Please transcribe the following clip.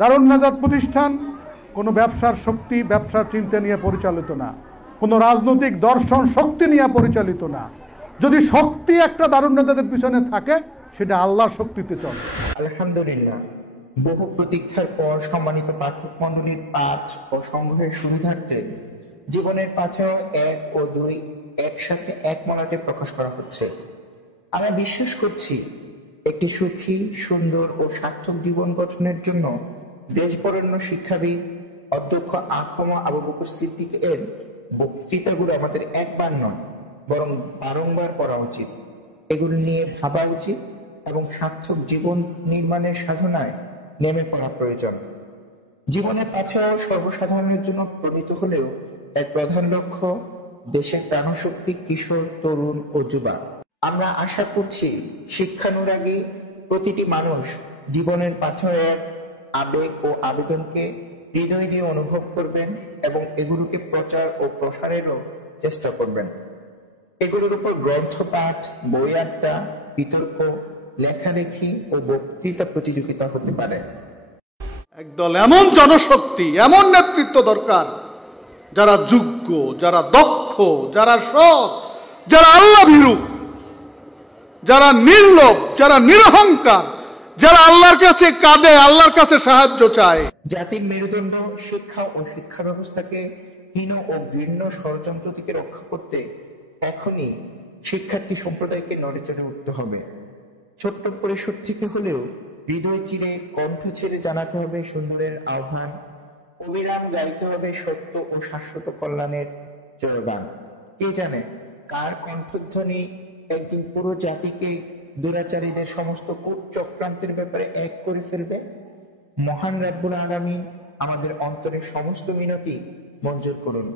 দারুন নাজাত প্রতিষ্ঠান কোনো ব্যবসার শক্তি, ব্যবসার চিন্তা নিয়ে পরিচালিত না, কোনো রাজনৈতিক দর্শন শক্তি নিয়ে পরিচালিত না। যদি শক্তি একটা দারুন নাজাতের পিছনে থাকে, সেটা আল্লাহর শক্তিতে চলে। আলহামদুলিল্লাহ, বহু প্রতীক্ষার পর সম্মানিত পাঠক মণ্ডলীর পাঠ ও সংগ্রহের সুবিধার্থে জীবনের পাথেয় 1 ও 2 একসাথে এক মলাটে প্রকাশ করা হচ্ছে। আমি বিশ্বাস করছি, একটি সুখী, সুন্দর ও সার্থক জীবন গঠনের জন্য দেশবরেণ্য শিক্ষাবিদ অধ্যক্ষ আখমা আবু বকর সিদ্দিক এর বক্তৃতাগুলো আমাদের একবার নয়, বরং বারংবার পড়া উচিত। এগুলো নিয়ে ভাবা উচিত এবং সার্থক জীবন নির্মাণের সাধনায় নেমে পড়া প্রয়োজন। জীবনের পাথেয় সর্বসাধারণের জন্য প্রণীত হলেও এর প্রধান লক্ষ্য দেশের প্রাণশক্তি কিশোর, তরুণ ও যুবা। আমরা আশা করছি শিক্ষানুরাগী প্রতিটি মানুষ জীবনের পাথেয়ের আবেগ ও আবেদনকে হৃদয় দিয়ে অনুভব করবেন এবং এগুলোকে প্রচার ও প্রসারেরও চেষ্টা করবেন। এগুলোর উপর গ্রন্থপাঠ, বই আড্ডা, বিতর্ক, লেখালেখি ও বক্তৃতা প্রতিযোগিতা হতে পারে। একদল এমন জনশক্তি, এমন নেতৃত্ব দরকার যারা যোগ্য, যারা দক্ষ, যারা সৎ, যারা আল্লাহ ভীরু, যারা নির্লোভ, যারা নিরহংকার, যারা আল্লাহর কাছে কাঁদে, আল্লাহর কাছে সাহায্য চায়। জাতির মেরুদণ্ড শিক্ষা ও শিক্ষা ব্যবস্থাকে হীন ও ঘৃণ্য ষড়যন্ত্র থেকে রক্ষা করতে এখনই শিক্ষার্থী সম্প্রদায়কে নড়ে চড়ে উঠতে হবে। ছোট্ট পরিসর থেকে হলেও হৃদয় চিরে, কণ্ঠ ছেড়ে জানাতে হবে সুন্দরের আহ্বান। অবিরাম গাইতে হবে সত্য ও শাশ্বত কল্যাণের জয়গান। কে জানে কার কণ্ঠধ্বনি একদিন পুরো জাতিকে দুরাচারীদের সমস্ত কূট চক্রান্তের ব্যাপারে এক করে ফেলবে। মহান রাব্বুল আলামিন আমাদের অন্তরের সমস্ত মিনতি মঞ্জুর করুন।